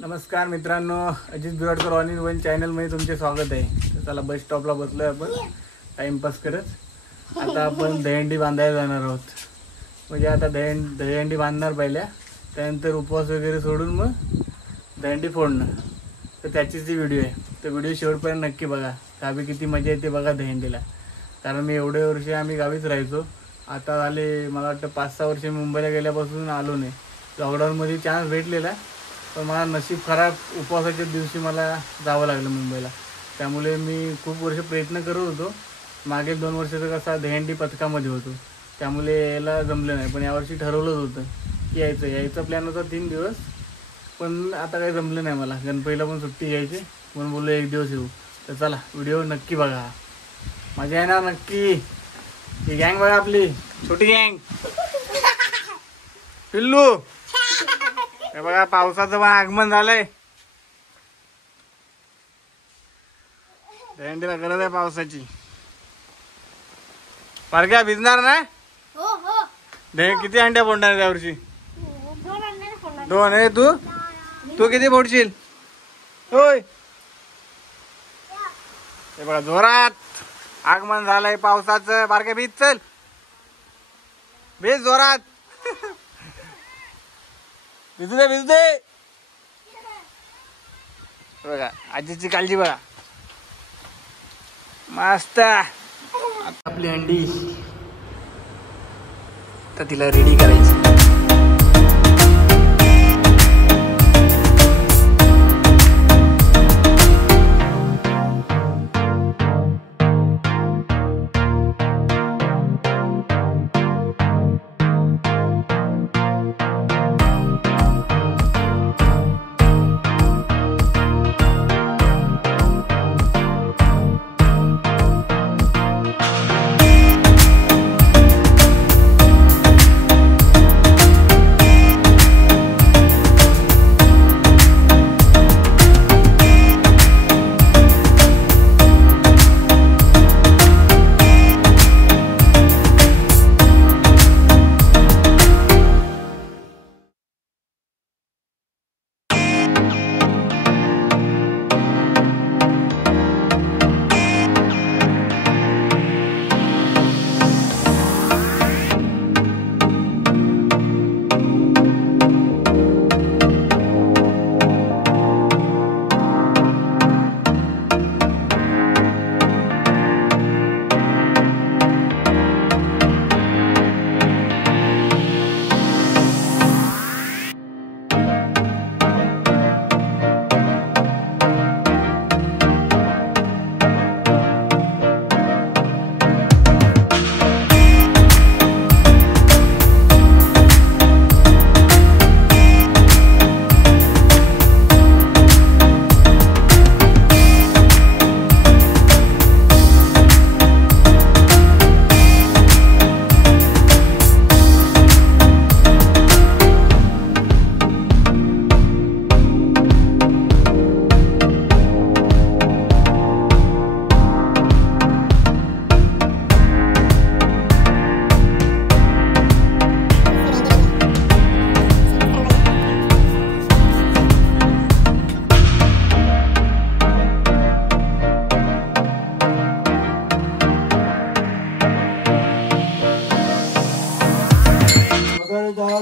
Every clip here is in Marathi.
नमस्कार मित्रांनो, अजित बिवाडकर ऑल इन वन चॅनलमध्ये तुमचे स्वागत आहे. तर चला बस स्टॉपला बसलो आहे आपण टाइमपास करत. आता आपण दहीहंडी बांधायला जाणार आहोत. म्हणजे आता दहीहंडी बांधणार पहिल्या, त्यानंतर उपवास वगैरे सोडून मग दहीहंडी फोडणं. तर त्याचीच ती व्हिडिओ आहे. तर व्हिडिओ शेवटपर्यंत नक्की बघा. गावी किती मजा येते बघा दहीहंडीला. कारण मी एवढे वर्ष आम्ही गावीच राहायचो. आता झाले मला वाटतं 5-6 वर्ष मुंबईला गेल्यापासून आलो नाही. लॉकडाऊनमध्ये चान्स भेटलेला, पण मला नशीब खराब उपवासाच्या दिवशी मला जावं लागलं मुंबईला. त्यामुळे मी खूप वर्ष प्रयत्न करत होतो. मागील 2 वर्षाचं कसा दहीहंडी पथकामध्ये होतो, त्यामुळे यायला जमलं नाही. पण यावर्षी ठरवलंच होतं की यायचा प्लॅन होता 3 दिवस, पण आता काही जमलं नाही मला. गणपतीला पण सुट्टी घ्यायची म्हणून बोललो 1 दिवस येऊ. तर चला व्हिडिओ नक्की बघा, मजा येणार नक्की. ही गँग बघा, आपली छोटी गँग. पिल्लू हे बघा, पावसाचं पण आगमन झालंय. दहीहंडीला गरज आहे पावसाची. पारख्या भिजणार ना? दही किती अंड्या फोडणार त्या वर्षी? 2 आहे. तू किती फोडशील? होय, हे बघा जोरात आगमन झालंय पावसाचं. बारक्या भिज, चल भिज जोरात. भिजू दे. बघा आजीची काळजी बघा. मस्त. आता आपली हंडी, तर तिला रेडी करायची.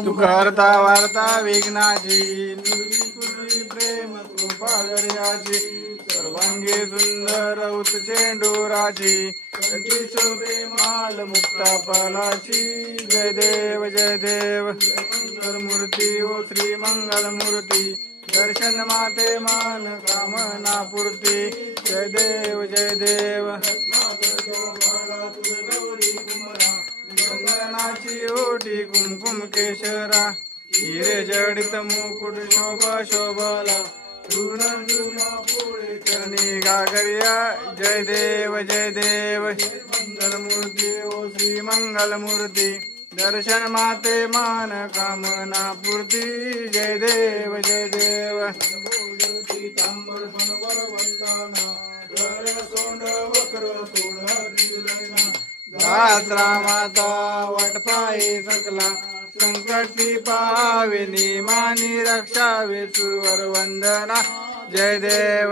तू करता वार्ता विघ्नाची, तुझी प्रेम कृपा दर्याची, सर्वांगी सुंदर उत चेंडुराची, शोभे माल मुक्ता फलाची. जय देव जय देव मंगल मूर्ती, ओ श्री मंगल मूर्ती, दर्शन माते मान कामना पूर्ती. जय देव जय देव. चंदनाची ओटी कुमकुम केशरा, हिरे जडित मुकुट शोभा शोभला, पोळे चरणी गागरिया. जय देव जय देव मंगल मूर्ती, ओ श्री मंगल मूर्ती, दर्शन माते मान कामना पूर्ती. जय देव जय देव. दासरा माता वाटपाई सकला, संकटी पावे निमानी रक्षावे सुवर वंदना जय देव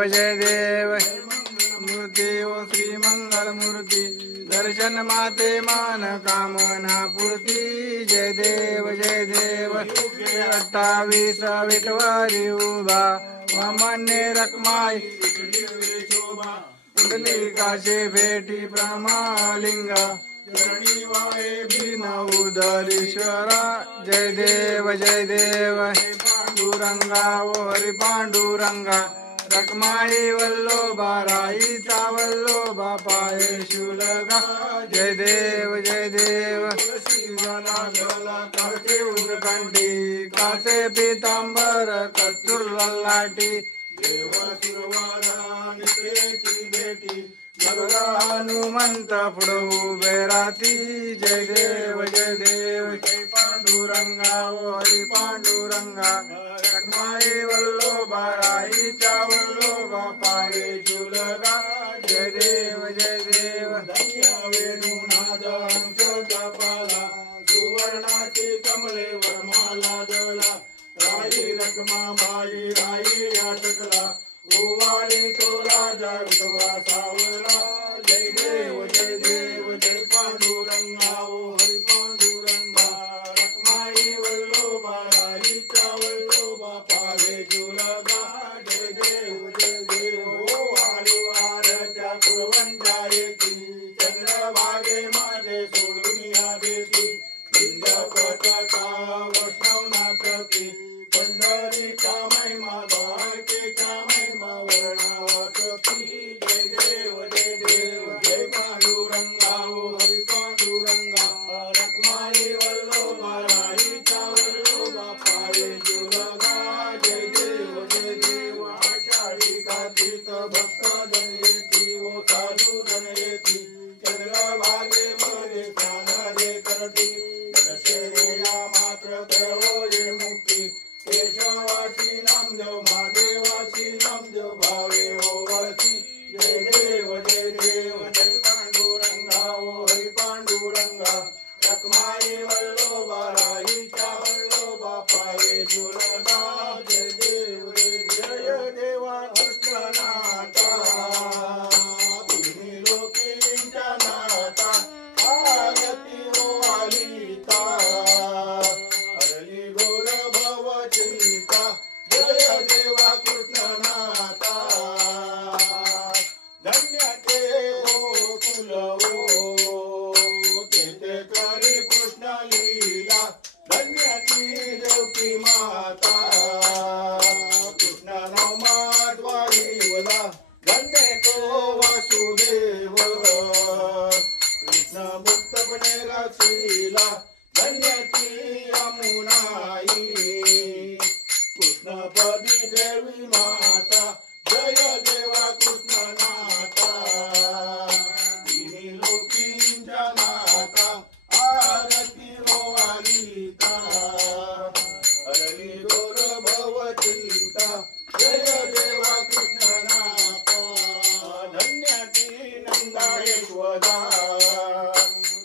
मूर्ती ओ श्री मंगल मूर्ती दर्शन माते मान कामना पूर्ती जय देव 28 विटवारी उभा वामने रखमाई कुंडली काशे भेटी ब्रह्मलिंगा चरणी वाहे बिना उदरीश्वरा जय देव पांडुरंगा ओ हरि पांडुरंगा रखमाई वल्लोबा राईचा वल्लोबा पाये शुलगा जय देव गला कासे उदकंठी कासे पीतांबर कस्तूर ललाटी देव सुरवारा नित्याची भेटी जगला हनुमंत पुढे बेराती जय देव जय पांडुरंगा ओ हरि पांडुरंगा रखमाई वल्लोबा राईचा वल्लोबा पाये शुलगा जय देव वेणुनाद अंशपाला सुवर्णाची कमले वरमाला दला राई रखमाबाई राई याटकला ओवाळी तो राजा विधवा सावला जय देव जय पांडुरंगा ओ हरि पांडुरंगा रखमाई वल्लोबा राईचा वल्लोबा पावे जुलगा जय देव ओ आळू आरत्या कुरवंजा येती चंद्रभागे मध्ये सोडून या देती विंध्य पताका वैष्णवनाथकी पंढरीचा महिमा द्वारकेचा महिमा वर्णावाचकी जय देव जय पांडुरंगा ओ हरि पांडुरंगा रखमाई वल्लोबा राईचा वल्लोबा पाये जुलगा जय देव आषाढी कार्तिक भक्त जन येती ओ साधू जन येती चंद्रभागे मध्ये स्नान करती दर्शनेया मात्र करो मुक्ती केशवासी नामदेव महादेवासी नामदेव भावे ओवासी जय देव जय पांडुरंगा ओ हरि पांडुरंगा रखमाई वल्लोबा राईचा वल्लोबा पाये जुलगा जय देवा कृष्णनाथा तुम्ही लोकींच्या नाथा आरती ओ आलिता हरली घोर भवचिंता जय देवा कृष्णनाथा धन्य ते ओ कुलवो तेथे करी कृष्ण लीला धन्य ती देवकी माता कृष्ण नामाद्वारीवला धन्य तो वासुदेव कृष्ण मुक्तपणे राशीला धन्य ती यमुनाई कृष्णपदी देवी माता जय देवा कृष्णनाथा तिन्ही लोकींच्या माता आरती ओ आलिता हरली दोर भवचिंता जय देवा कृष्णनाथा धन्य ती नंदा यशोदा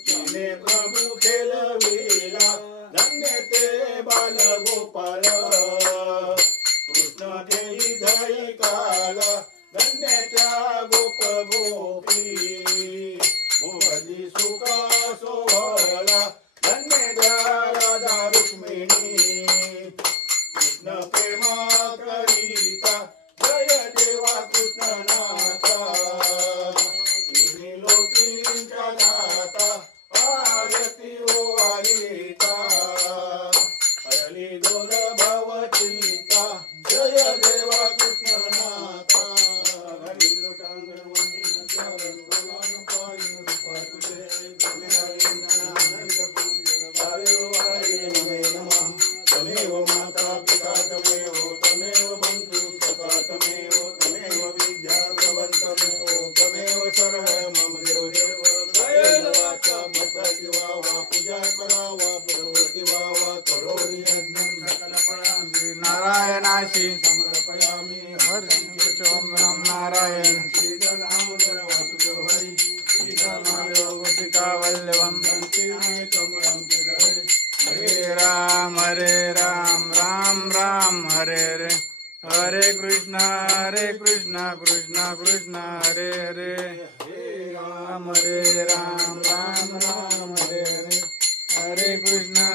तिने प्रभू खेळविला धन्य ते बाल गोपाल कृष्ण देई धई काला धन्य त्या गोप गोपी भुवनी सुखा सोहळा धन्य त्या राधा रुक्मिणी कृष्ण प्रेमा करिता जय देवा कृष्णनाथा तिन्ही लोकींच्या नाथा आरती ओ आलिता हरली दोर भवचिंता जय देवा कृष्णनाथा हरी लोटांगण वंदिन चरण गोलान पायन रूपा तुझे आनंद पूजन भावे वारे नमे नमः तमेव माता पिता तमेव बंधु सखा तमेव विद्या प्रबंध तमेव सर्व मम देव वाचा मस्ताची वावा पूजा करावा प्रवृत्ती वावा करोनी यज्ञं सकल फळांनी नारायणाशी समर्पयामि हरिं नारायण श्री दामोदर वासुदेव हरी श्री नामदेव गोपिका वल्लभं हरे राम राम राम हरे हरे, हरे कृष्णा कृष्णा कृष्णा हरे हरे, राम राम राम हरे हरे, हरे कृष्णा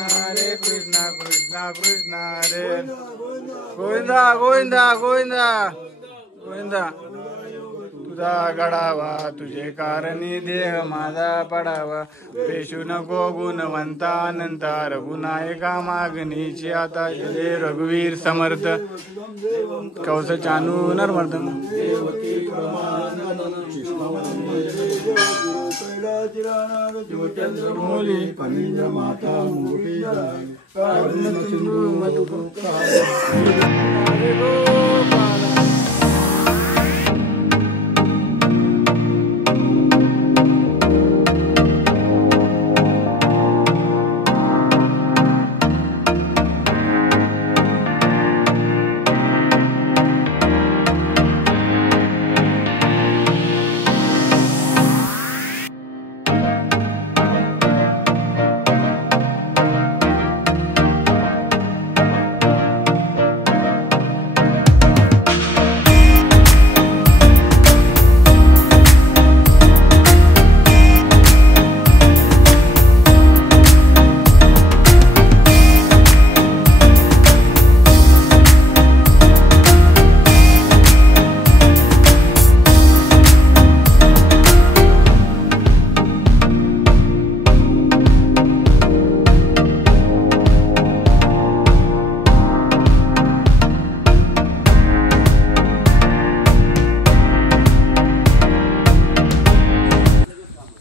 कृष्णा कृष्णा हरे हरे. गोविंदा गोविंदा गोविंदा गोविंदा. तुझा गडावा तुझे कारणी देह माझा पडावा, पेशू नको गुणवंता अनंत रघुनायका मागणीची आता. जय रघुवीर समर्थ कौस चानू नरमर्दन.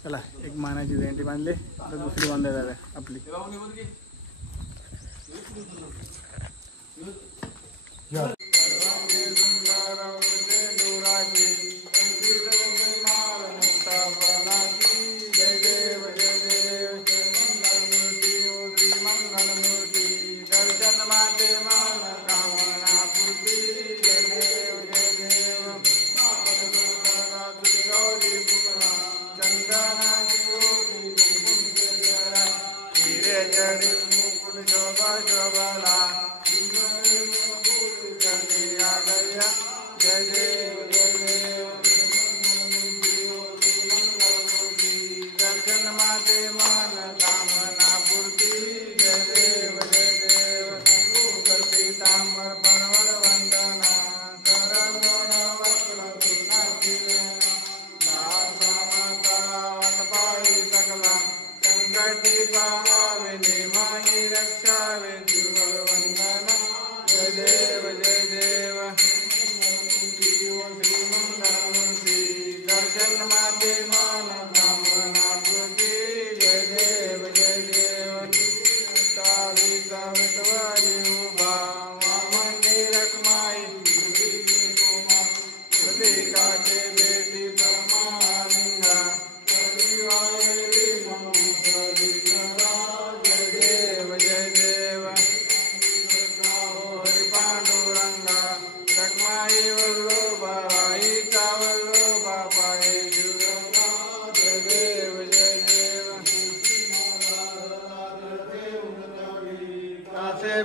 चला एक मानाची दहीहंडी बांधली, आता दुसरी बांधायला आहे आपली.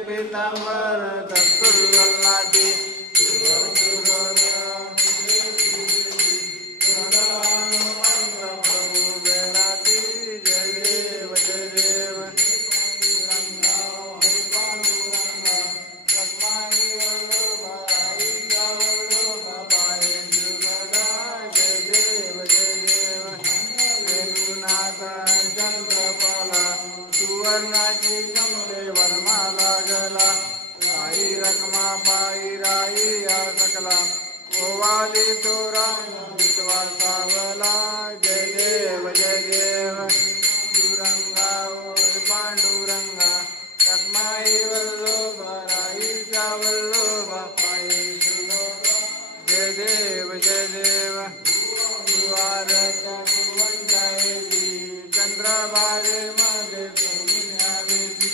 पीतांबर दस्तुरलाटी सुवर्णाची कमले वरमाला गला, आई रखमा पाई राई या सकला, ओवाली तो राम विश्वा सावला. जय देव दुरंगा ओर पांडुरंगा, रखमाई वल्लोभा राईचा वल्लोभा पायी सुलोभा. जय देव द्वारका कुंवंतायेती, चंद्रभागे मध्ये सोनियावेती,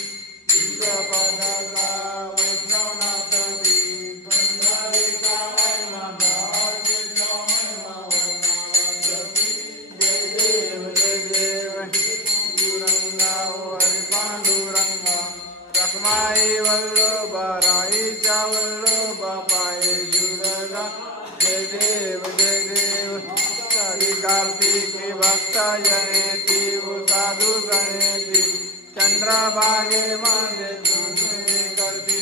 विश्वपदाचा वैष्णवनाथी, पंढरीचा महिमा गावाची महिमा वर्णावती. जय देव देव जय देव श्री कार्तिकी भक्त जयती साधू जयती चंद्रभागे मध्ये करती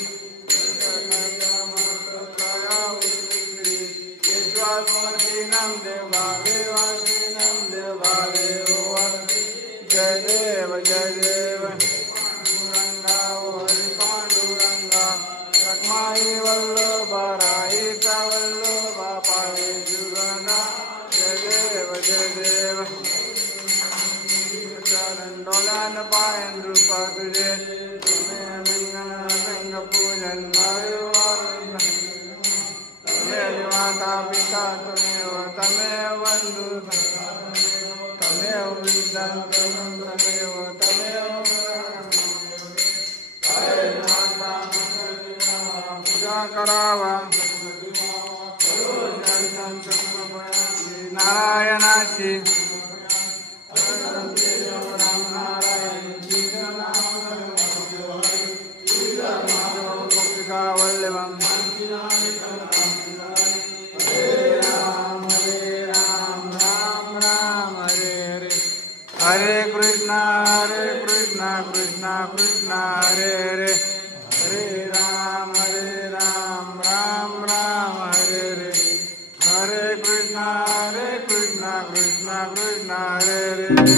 नम देव भावे नम देव भावे जय देव जय देव पांडुरंगा हरि पांडुरंगा रखमाई वल्लभा राईचा वल्लभा पावे जुगना जय देव जय देव चरण डोलान पायन रूपा तुझे रंग पूजन माता पिता तमेव बंधु तमेव विद्यां तमेव पूजा करावा नारायणाशी वल्लभं हरे कृष्णा कृष्णा कृष्णा हरे हरे हरे राम राम राम हरे हरे हरे कृष्णा कृष्णा कृष्णा हरे हरे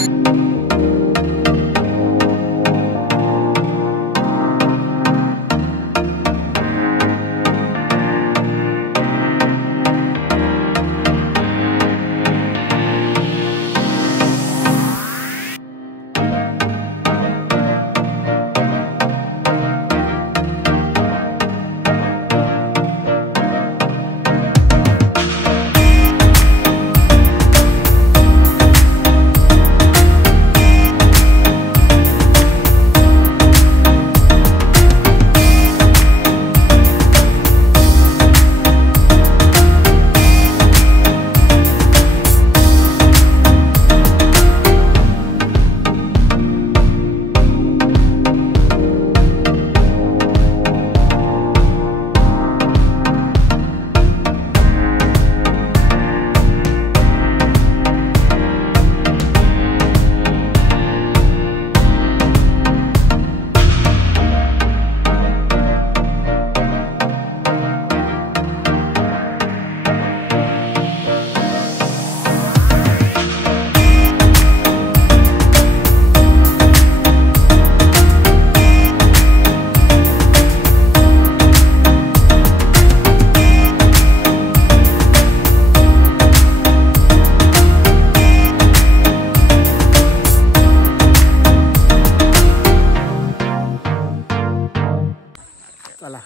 चला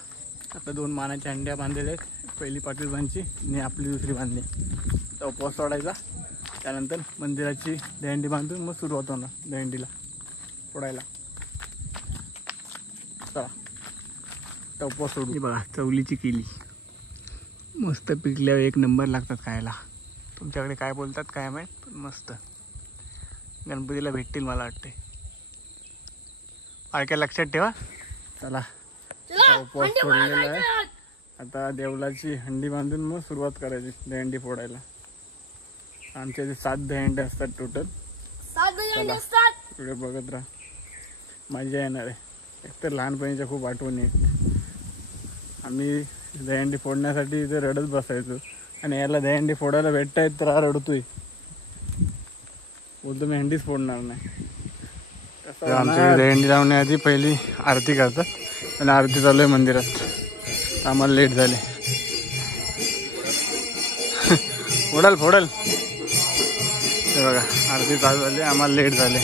आता दोन मानाच्या हंड्या बांधलेल्या आहेत, पहिली पाटीलबांची आणि आपली दुसरी बांधली. तर उपवास सोडायचा, त्यानंतर मंदिराची दहंडी बांधून मग सुरुवात होणार दहंडीला फोडायला. चला तर उपवास सोडू. बघा चवलीची केली मस्त पिकल्यावर एक नंबर लागतात खायला. तुमच्याकडे काय बोलतात काय माहीत, पण मस्त गणपतीला भेटतील मला वाटते. काय लक्षात ठेवा. चला उपवास सोडलेला आहे, आता देवलाची हंडी बांधून मग सुरुवात करायची दहंडी फोडायला. आमच्या इथे 7 दहंडी असतात टोटल. पुढे बघत राहा, मजा येणार आहे. एकतर लहानपणीच्या खूप आठवणी आहेत. आम्ही दहंडी फोडण्यासाठी इथे रडत बसायचो आणि याला दहंडी फोडायला भेटतायत तर हा रडतोय, बोलतो मी हंडीच फोडणार नाही. आमच्या दहंडी लावण्याआधी पहिली आरती करतात आणि आरती चालू आहे मंदिरात. आम्हाला लेट झाले. फोडल हे बघा आरती चालू झाली, आम्हाला लेट झाले.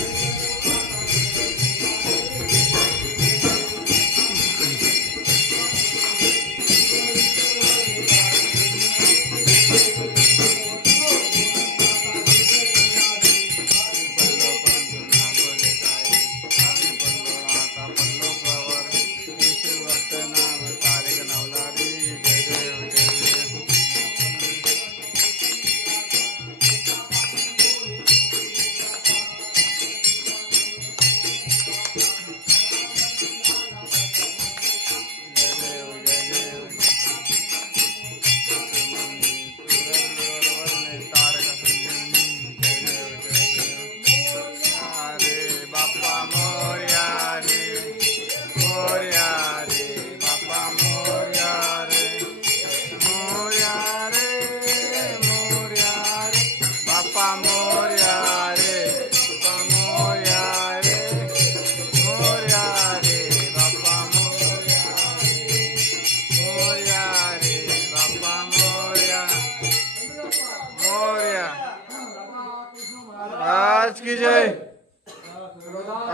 की जय.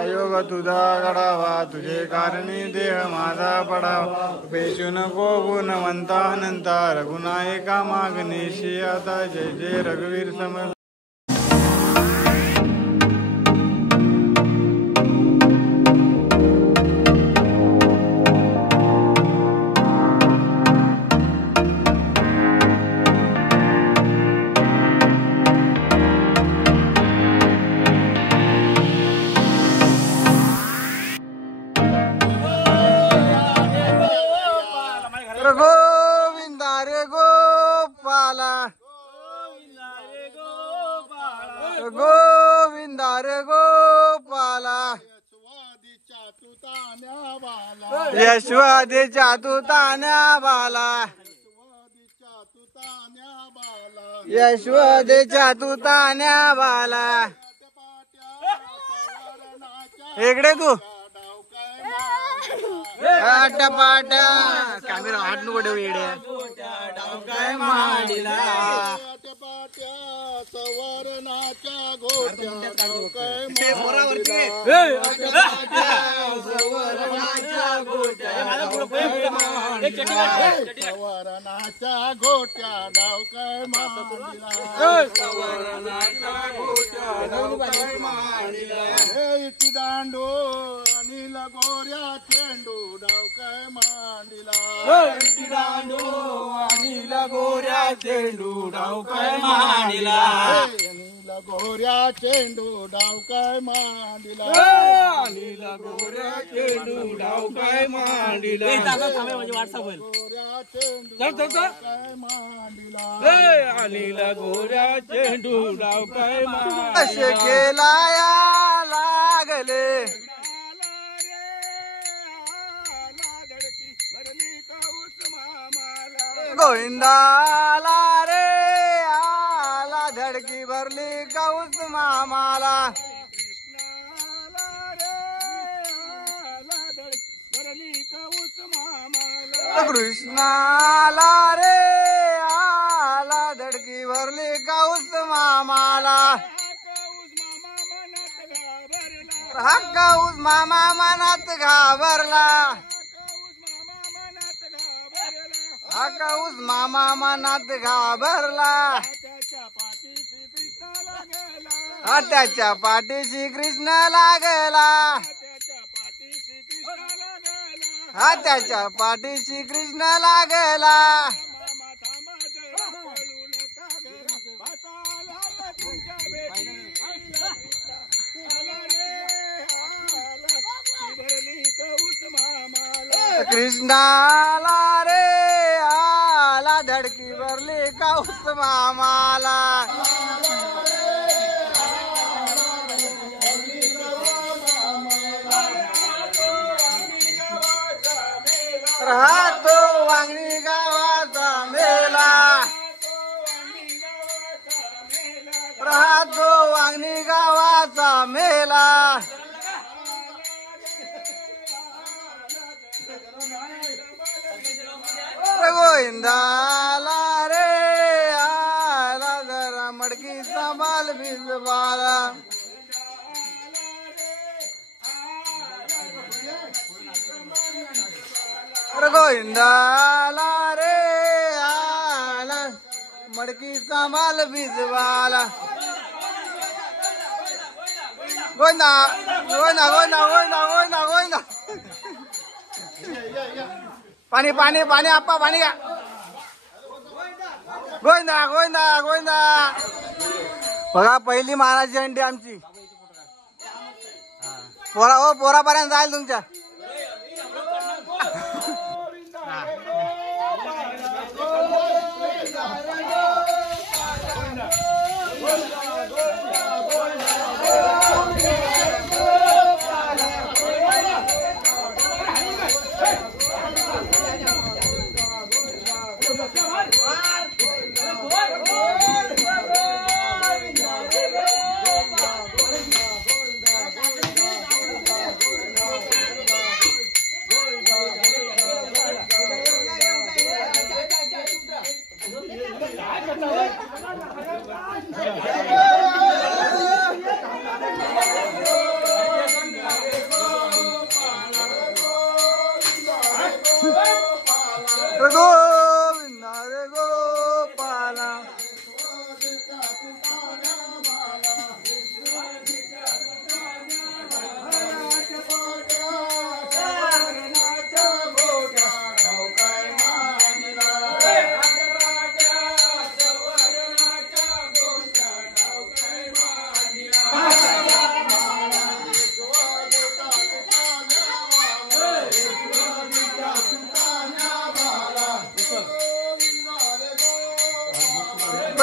अयोग तुझा गडावा तुझे कारणी देह माझा पडावा. पेशू नको गुणवंता अनंता रघुनायका मागणेशी आता. जय जय रघुवीर समर्थ. गोविंदा रे गोपाला गोविंदा रे गोपाला. यशवदेच्या तू तान्या बाला. यशवदेच्या तू तान्या बाला. इकडे तू पाट कॅमेरा हात नको ठेवू येडे. काय मांडीला सवरणाच्या गोट्या सवरणाच्या गोट्या डाव काय मांडीला. सवरणाच्या गोट्या डाव काय मांडीला. इटी दांडू अनिल गोऱ्या चेंडू डाव काय मांडीला. इटी दांडू अनिल गोऱ्या चेंडू डाव काय मांडीला. अनिल गोऱ्या चेंडू डाव काय मांडीला. अनिल गोऱ्या चेंडू डाव काय मांडीला. गोऱ्या चेंडू काय मांडीला. अनिल गोऱ्या चेंडू डाव काय मांडीला. असे केलाया लागले गोविंदाला रे आला धडकी भरली काऊस मामाला. कृष्णाला रे आला धडकी भरली काऊस मामाला. हा काऊस मामा मनात घाबरला. हा काऊस मामा मनात घाबरला. हा त्याच्या पाठीशी कृष्ण लागला. हा त्याच्या पाठीशी कृष्ण लागला. कृष्णाला रे आला धडकी भरली काऊस मामाला. राहतो वांगणी गावाचा मेला. राहतो वांगणी गावाचा मेला. गोविंदाला रे आला जरा मडकी संभाल भिजवाला. गोविंदाला रे आला मडकी संभाल भिजवाला. गोविंदा गोविंदा गोविंदा गोविंदा गोविंदा गोविंदा. पाणी पाणी पाणी आप्पा पाणी घ्या. गोविंदा गोविंदा गोविंदा. बघा पहिली महाराजची अंडी आमची. पोरा हो पोरापर्यंत जाईल तुमच्या.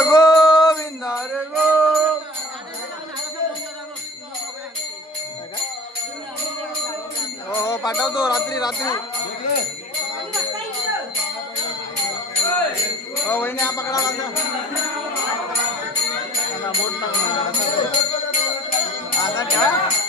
गोविंद रे गोविंद हो पाठवतो रात्री रात्री हो वहिनी हा पकडा माझा बोट आता काय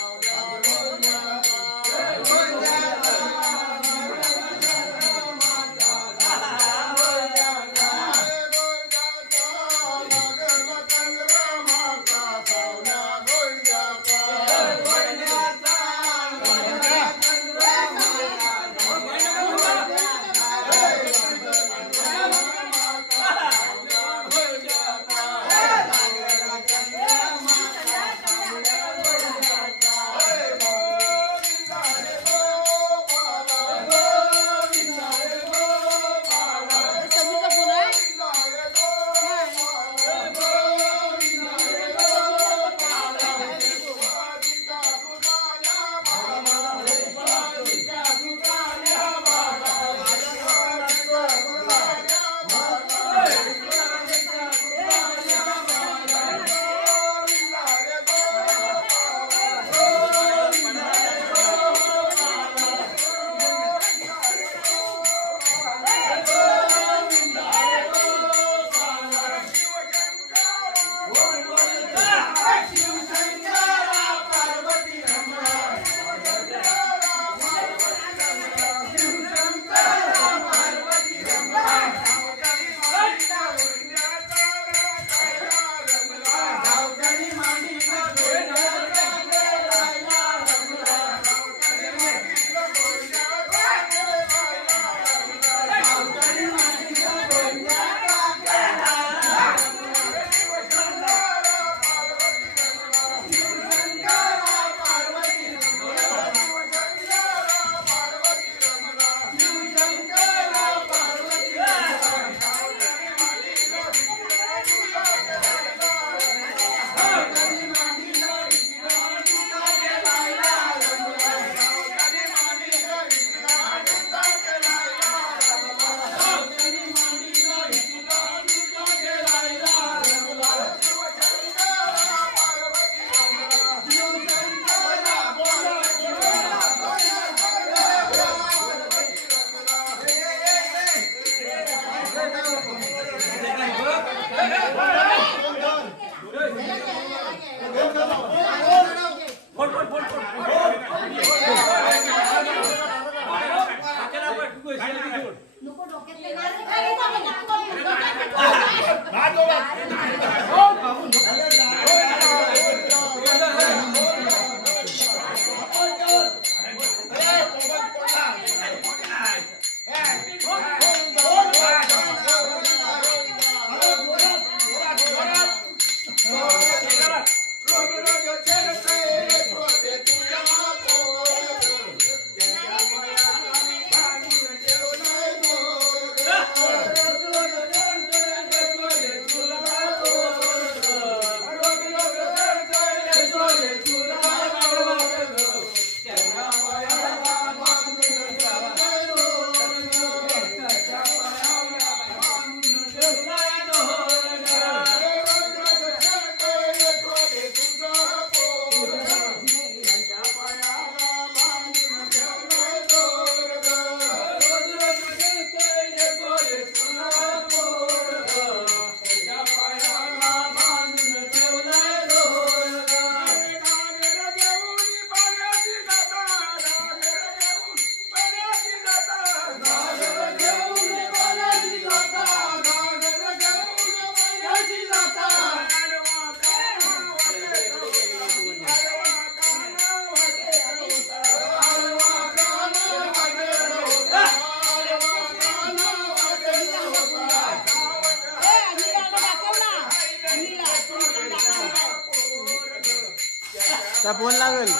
त्या फोन लागेल.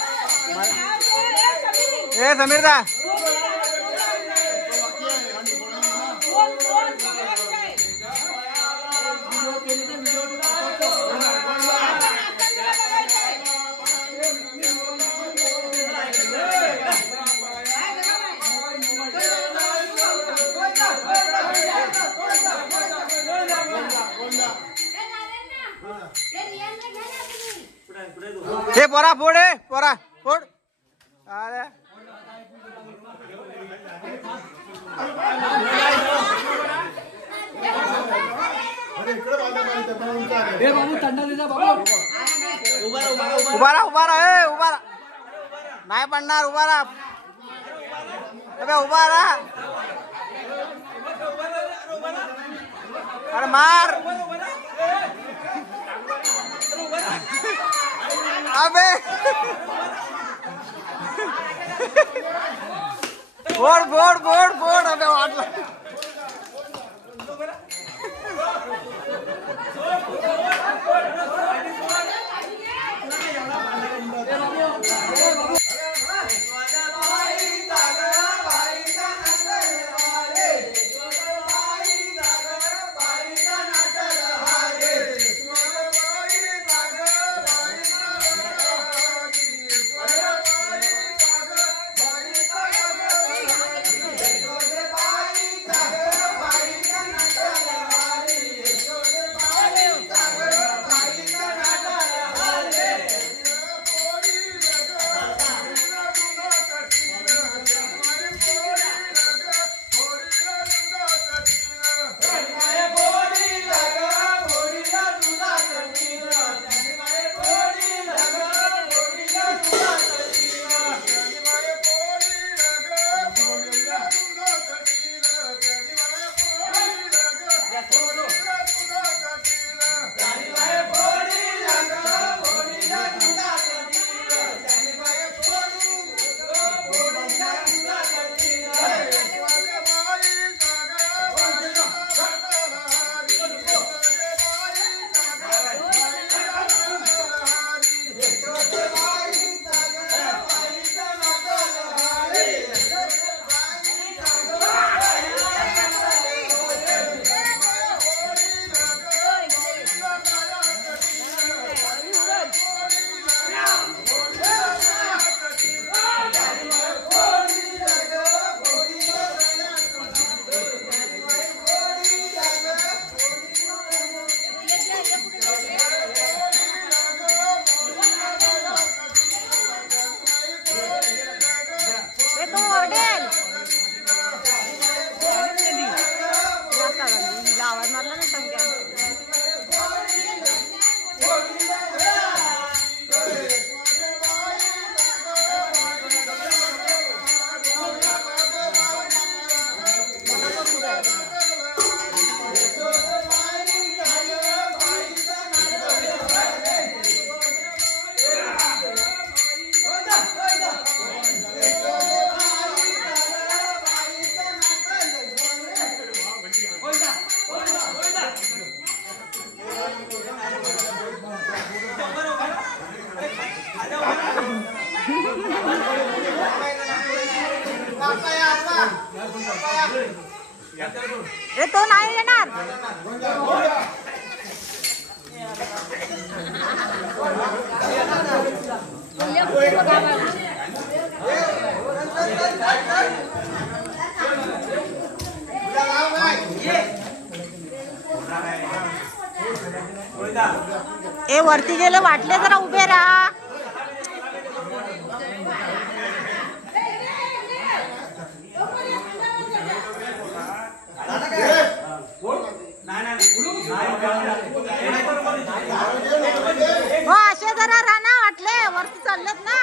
ए समीर दा हे पोरा फोड आहे पोरा फोड. अरे उभा राहा उभा नाही पडणार. उभा राहा उभा राहा. अरे मार अबे बोर्ड बोर्ड बोर्ड बोर्ड अबे वाटलं. ए तो नाही येणार. ए वरती गेले वाटले जरा उभे राहा. हो असे जरा राहना वाटले वरती चाललेत ना.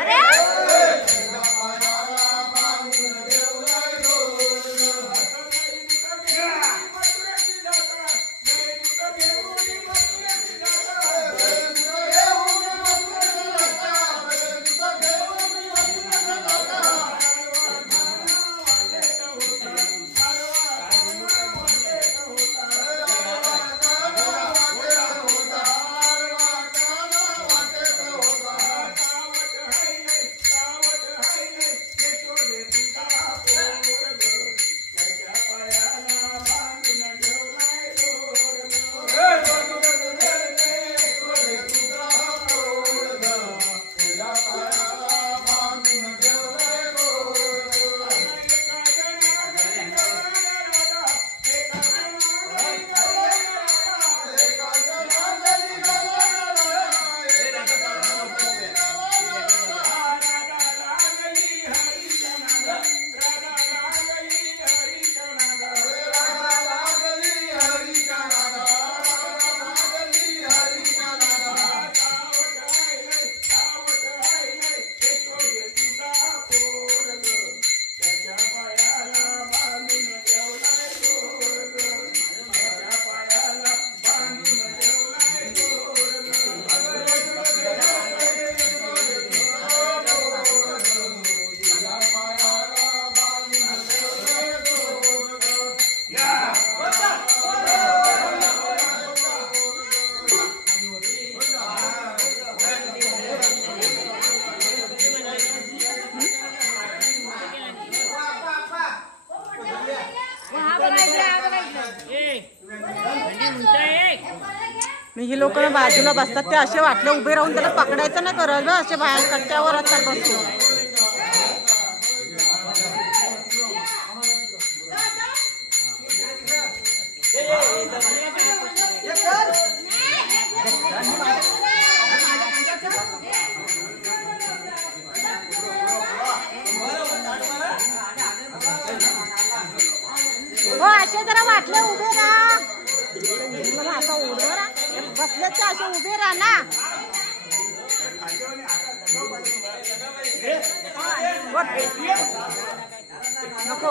अरे ही लोक बाजूला बसतात ते असे वाटले उभे राहून त्याला पकडायचं नाही करत असे बाहेर कट्ट्यावर असतात बसून. हो असे जरा वाटले उभे राहा असं उभे राहा बसले ते असे उभे राहा ना. नको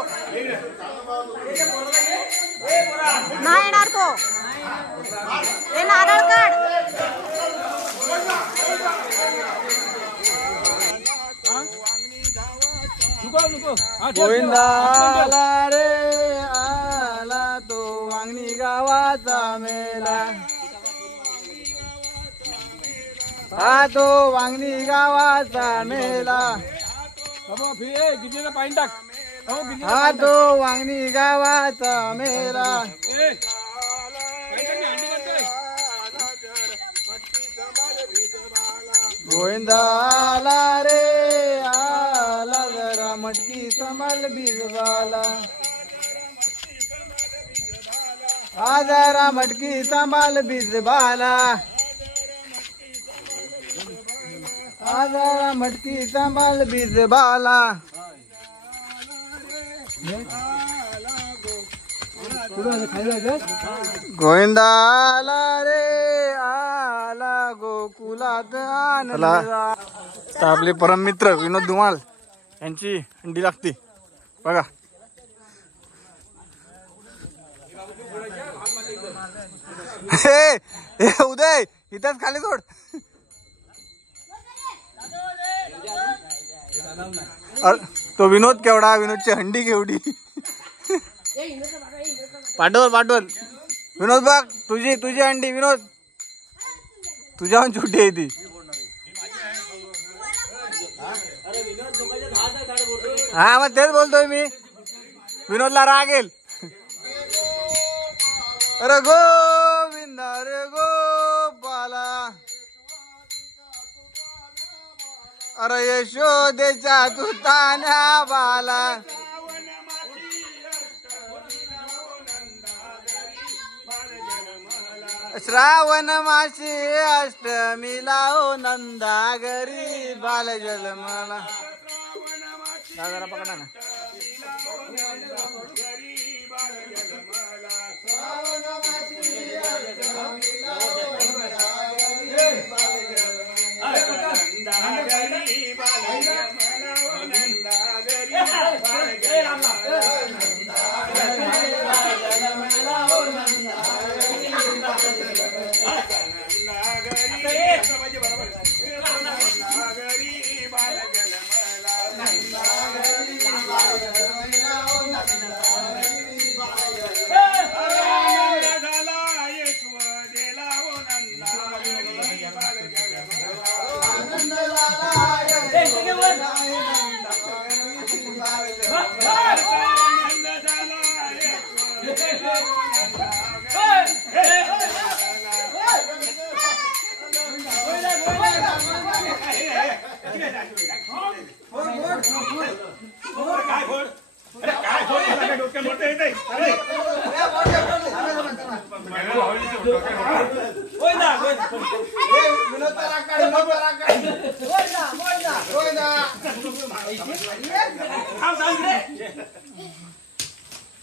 नाही येणार तो हे नारळ काढ. गोविंदा आला रे आला तो वांगणी गावाचा मेला. हा तो वांगणी गावाचा मेला. हा तो वांगणी गावाचा मेला. गोविंदा आला रे आला जरा मटकी संभाल भिजवाला. हा जरा मटकी संभाल भिजवाला. हा जरा मटकी संभाल भिजवाला. गोविंदा आला रे आला गोकुलात आणला. आपले परम मित्र विनोद धुमाळ यांची हंडी लागते बघा. हे उदय इथंच खाली सोड. तो विनोद केवढा विनोदची हंडी केवढी. पाठवल पाठवल विनोद बघ तुझी अंडी विनोद तुझ्याहून छोटी आहे ती. हा मग तेच बोलतोय मी विनोदला राग येईल. अरे गोविंदा रे गोपाला अरे यशोदेच्या तू तान्या बाला. श्रावण मासी अष्टमीला ओ नंदा घरी बाल जन्मला. दादा पकडा ना.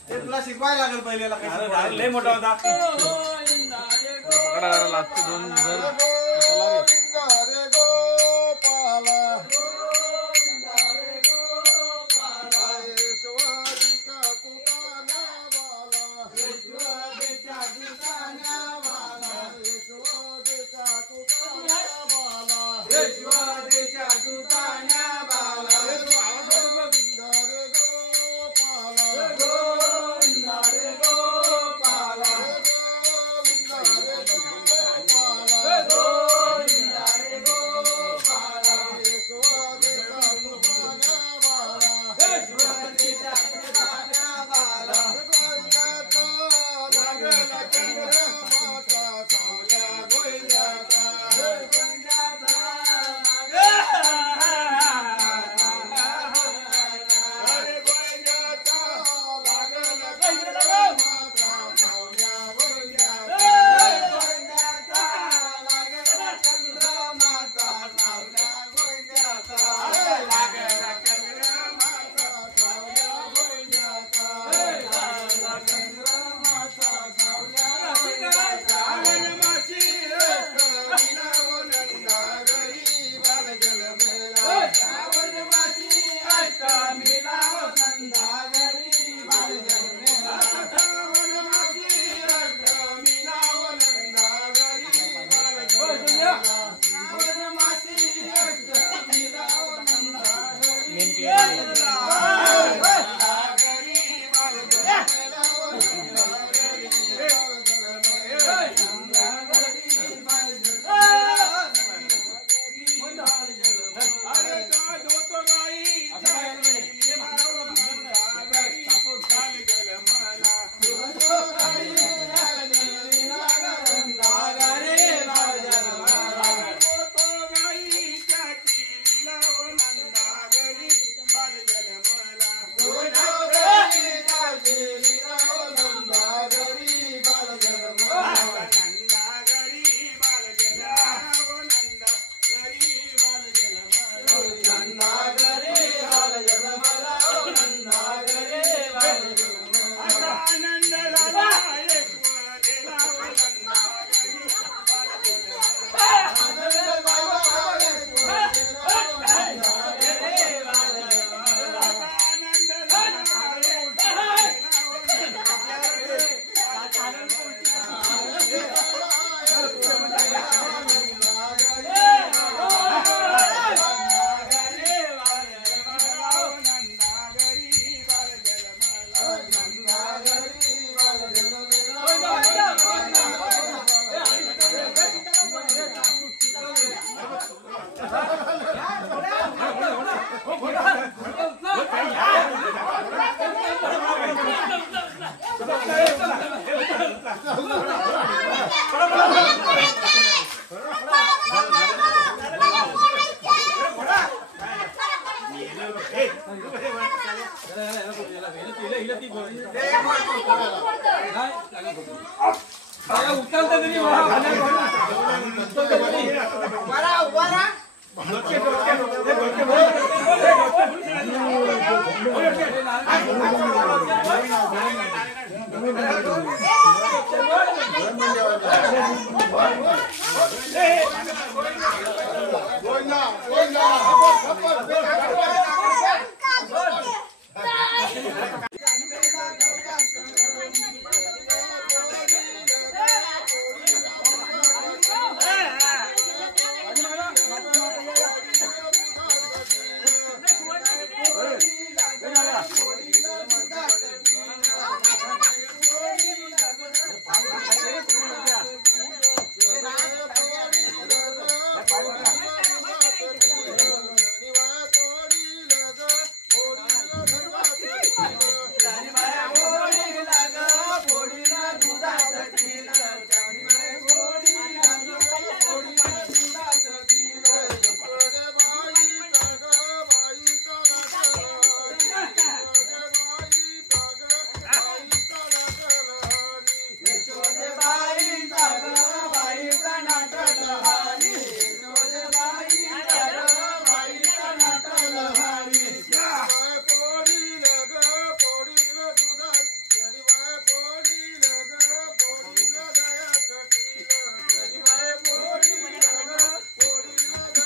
तुला शिकवायला लागेल पहिले. लय मोठा होता. पकडा लागते 2000.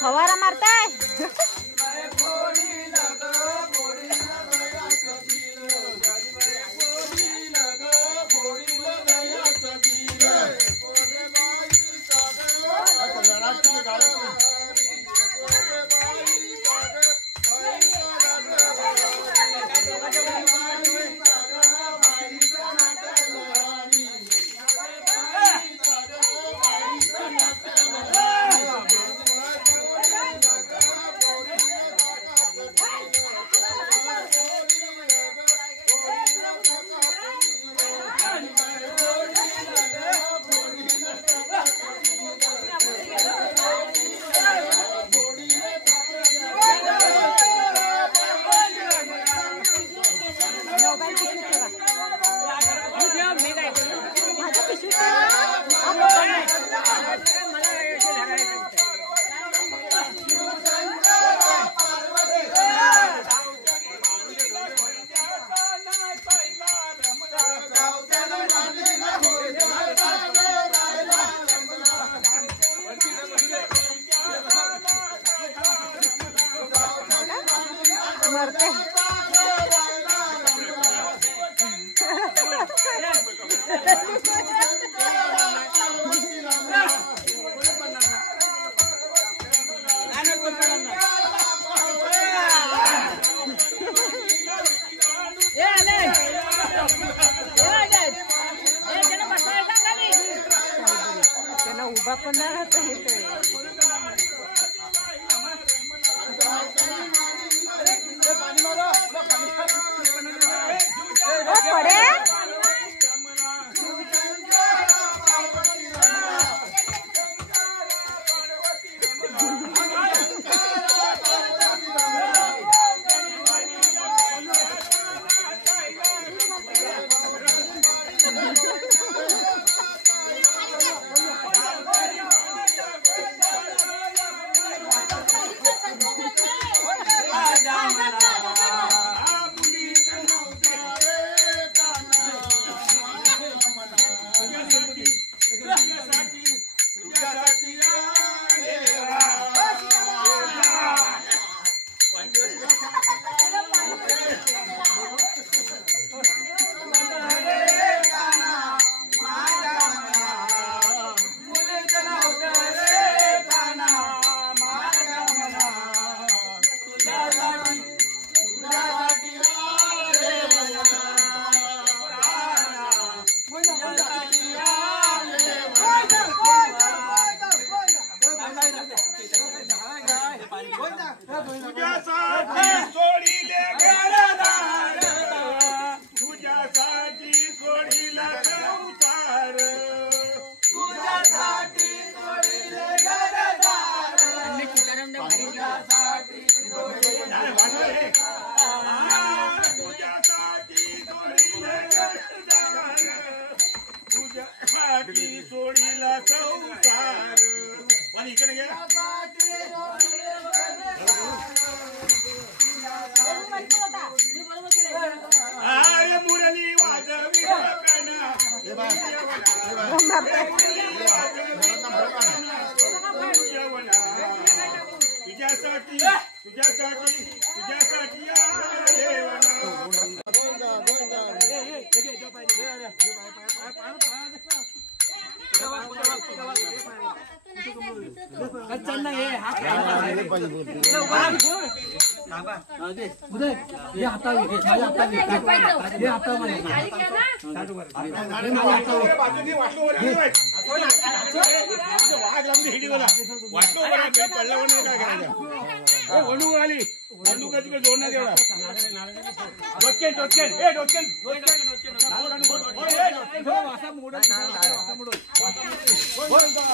फवारा मारताय मरते त्यांना उभा पण नाही राहत पडे त्यासाठी सोडीला संसार. पण इकडे घे. आय मुरली वाजवी काना. तुझ्यासाठी तुझ्यासाठी तुझ्यासाठी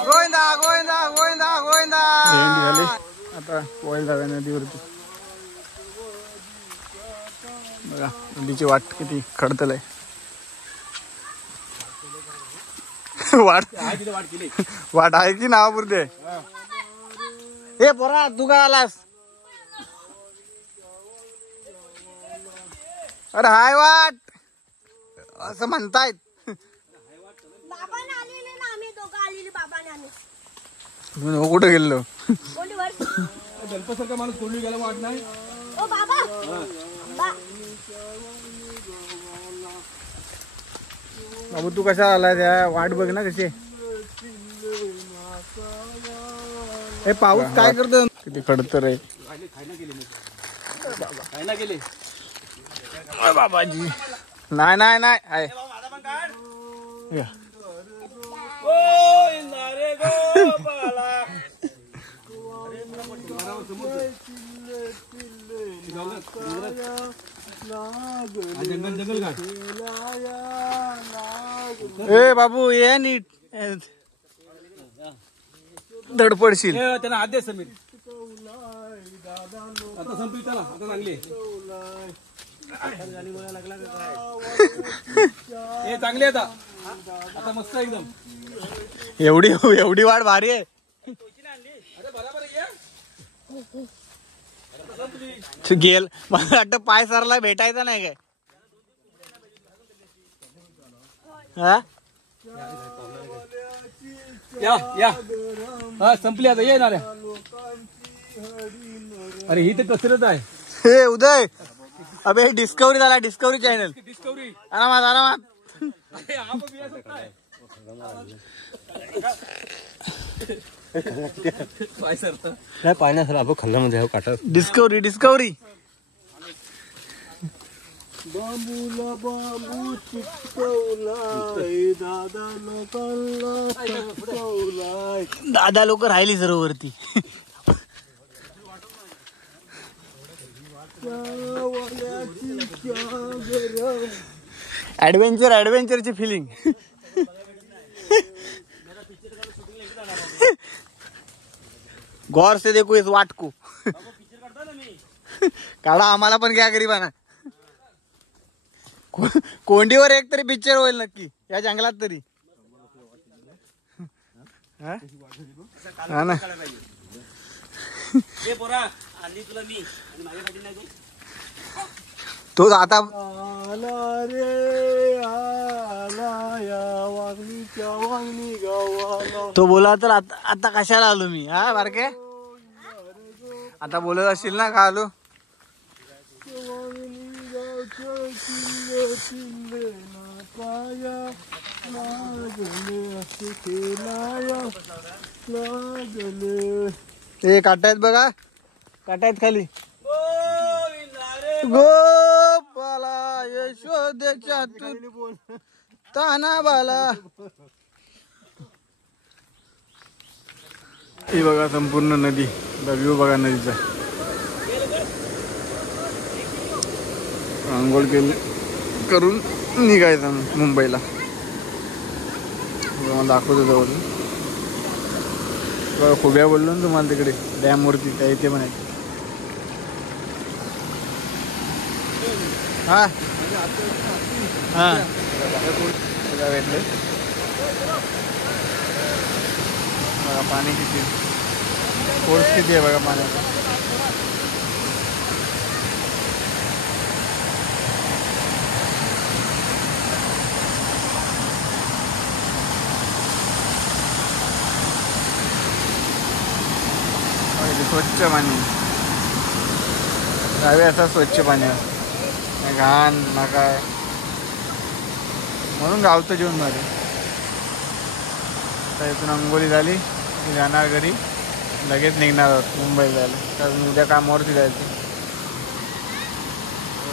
गोविंदा गोविंदा गोविंदा गोविंदा. झाले आता पोहायला जाऊया नदीवरती. बघा नदीची वाट किती खडतल आहे. वाट आहे की नावापुरते. हे पोरा तू काय आलास. अरे हाय वाट असं म्हणतायत. बाबाने आलेले ना आम्ही दोघं आलेले बाबाने आले. कुठं गेलो. कोंडीवर. दलपासारखा माणूस कोंडी गेला वाट नाही. ओ बाबा. बाबू तू कसा आला त्या वाट बघ ना कशी. हे पाऊस काय करतो किती खडतर आहे. बाबाजी नाही नाही नाही आहे. ए बाबू ये नीट धडपडशील. त्यांना आदेश समीर आता संपली. चला आता चांगली हे चांगली आता आता मस्त एकदम. एवढी एवढी वाट भारी आहे. अरे बरोबर गेल मला वाटतं पाय सरला भेटायचा नाही काय. हा या या हा संपली आता येणार. अरे ही तर कसरत आहे. हे उदय अबे डिस्कवरी झाला. Discovery channel. डिस्कवरी आरामात आरामात. नाही पाहण्या सर आपण खल्ल्यामध्ये काटा. Discovery discovery. बांबूला बांबू चिटकवलाय दादा लोकांना चिटकवलाय. दादा लोक राहिली सरोवरती. Adventure ऍडव्हेंचरची feeling. गौर से देखो इस वाट को. काढा आम्हाला पण घ्या गरीबांना. कोंडीवर एक तरी पिक्चर होईल नक्की या जंगलात तरी. हा ना तो आता आला रे आला या वागणीच्या वागणी गावाला. तो बोला तर आता कशाला आलो मी. हा बारके आता बोलत असशील ना का आलो. हे काटायत बघा. काटायत खाली. गोपाला यशोदेच्या ताना बाला. ही बघा संपूर्ण नदी. व्ह्यू बघा नदीचा. आंघोळ करून निघायचं मुंबईला. दाखवतो जवळ. खुब्या बोललो ना तुम्हाला तिकडे डॅम वरती काय ते म्हणायचं. हा हा भेटले बघा पाणी किती, फोर्स किती आहे बघा पाण्याचा. स्वच्छ पाणी, गावी असा स्वच्छ पाणी, ना घाण ना काय, म्हणून गावचं जेवण भारी. आता इथून अंघोळी झाली की जाणार घरी, लगेच निघणार आहोत मुंबईला जायला, कारण उद्या कामावरती जायचं.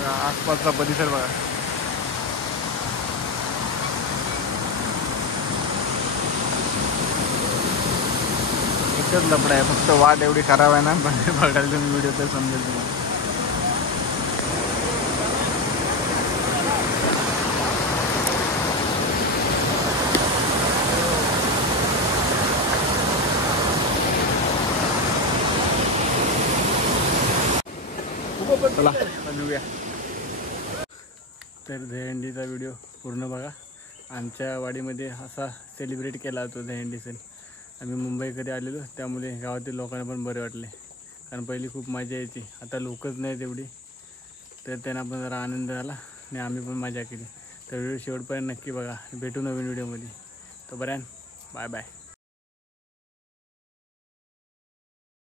आसपासचा परिसर बघा. एकच लफडा आहे, फक्त वाट एवढी खराब आहे ना, बघायला तुम्ही व्हिडिओ तर समजेल तुम्हाला. चला निघूया. तर दहीहंडीचा व्हिडिओ पूर्ण बघा. आमच्या वाडीमध्ये असा सेलिब्रेट केला होता दहीहंडी सण. आम्ही मुंबई कधी आलेलो, त्यामुळे गावातील लोकांना पण बरे वाटले, कारण पहिली खूप मजा यायची, आता लोकच नाही तेवढी, तर त्यांना पण जरा आनंद झाला आणि आम्ही पण मजा केली. तर व्हिडिओ शेवटपर्यंत नक्की बघा. भेटू नवीन व्हिडिओमध्ये. तोपर्यंत बाय बाय.